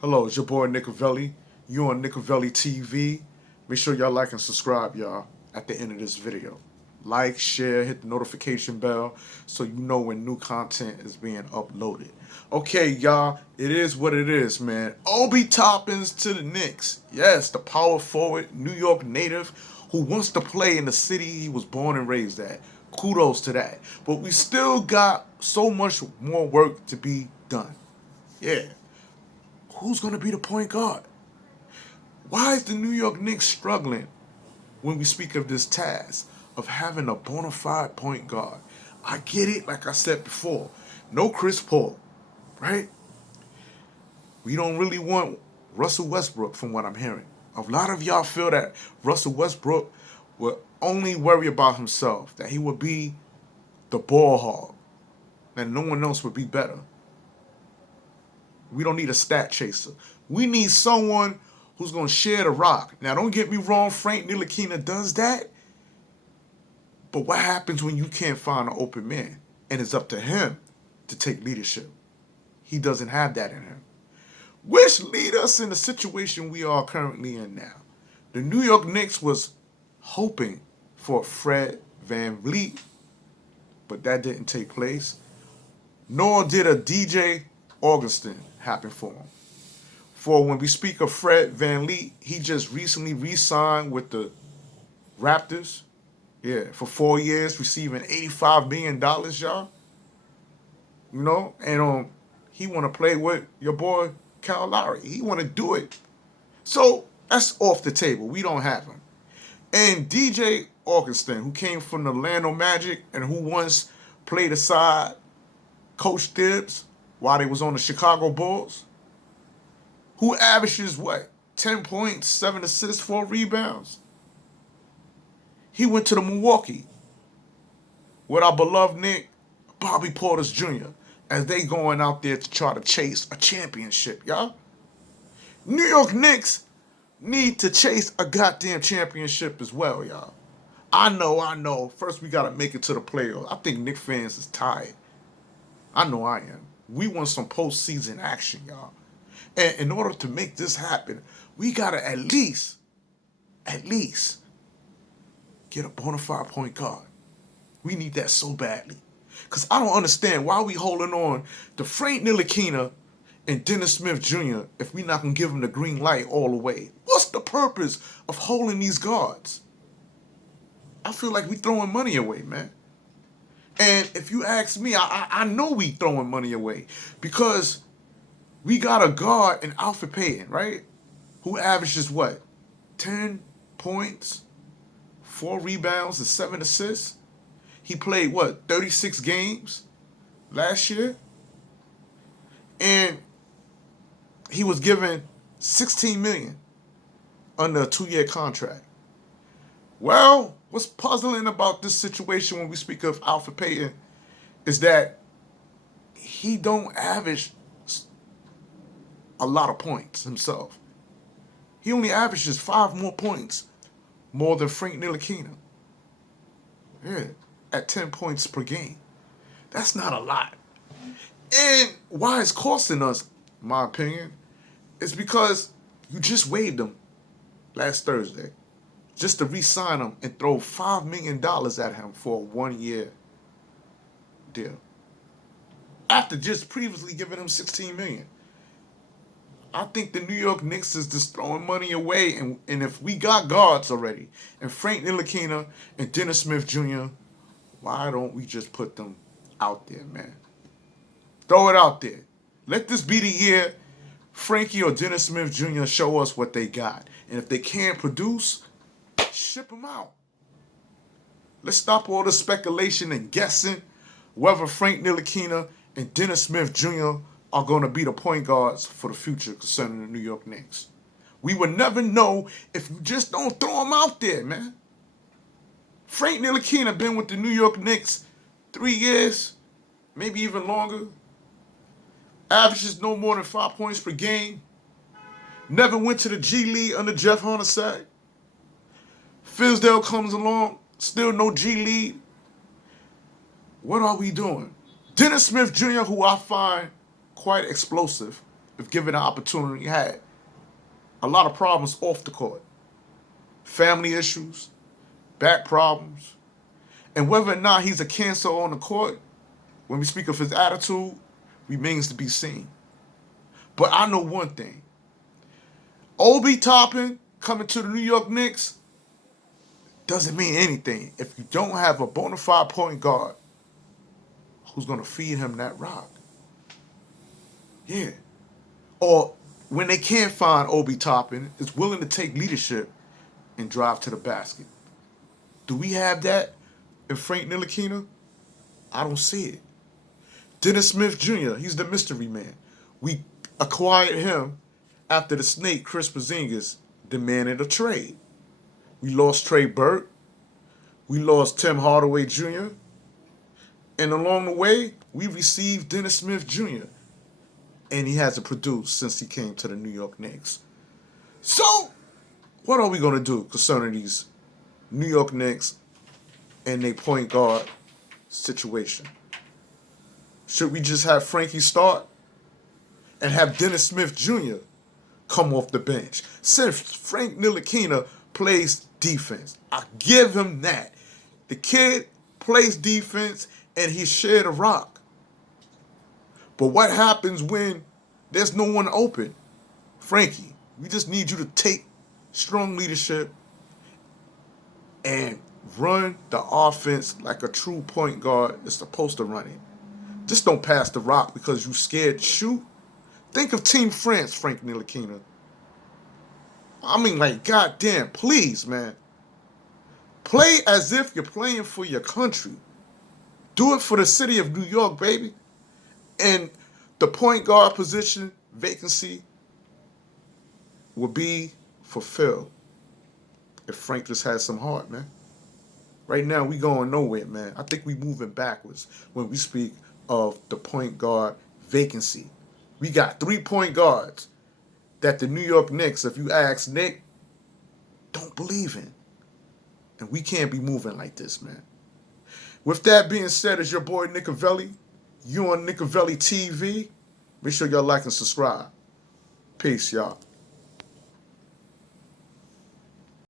Hello, it's your boy Nicovelli. You on Nicovelli TV. Make sure y'all like and subscribe, y'all, at the end of this video. Like, share, hit the notification bell so you know when new content is being uploaded. Okay, y'all, it is what it is, man. Obi Toppins to the Knicks. Yes, the power forward, New York native who wants to play in the city he was born and raised at. Kudos to that. But we still got so much more work to be done. Yeah. Who's going to be the point guard? Why is the New York Knicks struggling when we speak of this task of having a bona fide point guard? I get it, like I said before. No Chris Paul, right? We don't really want Russell Westbrook from what I'm hearing. A lot of y'all feel that Russell Westbrook will only worry about himself, that he would be the ball hog, and no one else would be better. We don't need a stat chaser. We need someone who's going to share the rock. Now, don't get me wrong, Frank Ntilikina does that. But what happens when you can't find an open man? And it's up to him to take leadership. He doesn't have that in him. Which lead us in the situation we are currently in now. The New York Knicks was hoping for Fred VanVleet, but that didn't take place. Nor did a DJ Augustin happen for him. For when we speak of Fred VanVleet, he just recently re-signed with the Raptors. Yeah, for 4 years, receiving $85 million, y'all. You know, and he want to play with your boy Kyle Lowry. He want to do it. So that's off the table. We don't have him. And DJ Augustin, who came from the Orlando Magic and who once played aside Coach Tibbs while they was on the Chicago Bulls, who averages what? 10 points, 7 assists, 4 rebounds. He went to the Milwaukee with our beloved Nick, Bobby Portis Jr., as they going out there to try to chase a championship, y'all. New York Knicks need to chase a goddamn championship as well, y'all. I know. First, we got to make it to the playoffs. I think Knicks fans is tired. I know I am. We want some postseason action, y'all. And in order to make this happen, we got to at least get a bona fide point guard. We need that so badly. Because I don't understand why we holding on to Frank Ntilikina and Dennis Smith Jr. if we not going to give them the green light all the way. What's the purpose of holding these guards? I feel like we throwing money away, man. And if you ask me, I know we throwing money away because we got a guard in Alfred Payton, right? Who averages what? 10 points, 4 rebounds, and 7 assists. He played what? 36 games last year? And he was given $16 million under a 2-year contract. Well, what's puzzling about this situation when we speak of Alfred Payton is that he don't average a lot of points himself. He only averages 5 more points more than Frank Ntilikina. Yeah, at 10 points per game. That's not a lot. And why it's costing us, in my opinion, is because you just waived him last Thursday just to re-sign him and throw $5 million at him for a 1-year deal. After just previously giving him $16 million. I think the New York Knicks is just throwing money away. And if we got guards already, and Frank Ntilikina and Dennis Smith Jr., why don't we just put them out there, man? Throw it out there. Let this be the year Frankie or Dennis Smith Jr. show us what they got. And if they can't produce, ship them out. Let's stop all the speculation and guessing whether Frank Ntilikina and Dennis Smith Jr. are going to be the point guards for the future concerning the New York Knicks. We would never know if you just don't throw them out there, man. Frank Ntilikina been with the New York Knicks 3 years, maybe even longer. Averages no more than 5 points per game. Never went to the G League under Jeff Hornacek. Fizdale comes along, still no G League. What are we doing? Dennis Smith Jr., who I find quite explosive, if given the opportunity, had a lot of problems off the court. Family issues, back problems, and whether or not he's a cancer on the court, when we speak of his attitude, remains to be seen. But I know one thing. Obi Toppin coming to the New York Knicks doesn't mean anything if you don't have a bona fide point guard who's going to feed him that rock. Yeah. Or when they can't find Obi Toppin, is willing to take leadership and drive to the basket. Do we have that in Frank Ntilikina? I don't see it. Dennis Smith Jr., he's the mystery man. We acquired him after the snake, Chris Porzingis, demanded a trade. We lost Trey Burke. We lost Tim Hardaway Jr. And along the way, we received Dennis Smith Jr. And he hasn't produced since he came to the New York Knicks. So, what are we going to do concerning these New York Knicks and their point guard situation? Should we just have Frankie start and have Dennis Smith Jr. come off the bench? Since Frank Ntilikina plays defense, I give him that. The kid plays defense and he shared a rock. But what happens when there's no one open? Frankie, we just need you to take strong leadership and run the offense like a true point guard is supposed to run it. Just don't pass the rock because you scared to shoot. Think of Team France, Frank Ntilikina. I mean, like, goddamn, please, man. Play as if you're playing for your country. Do it for the city of New York, baby. And the point guard position vacancy will be fulfilled if Frank just has some heart, man. Right now, we going nowhere, man. I think we moving backwards when we speak of the point guard vacancy. We got 3 point guards that the New York Knicks, if you ask Nick, don't believe in. And we can't be moving like this, man. With that being said, it's your boy Nicovelli. You on Nicovelli TV. Make sure y'all like and subscribe. Peace, y'all.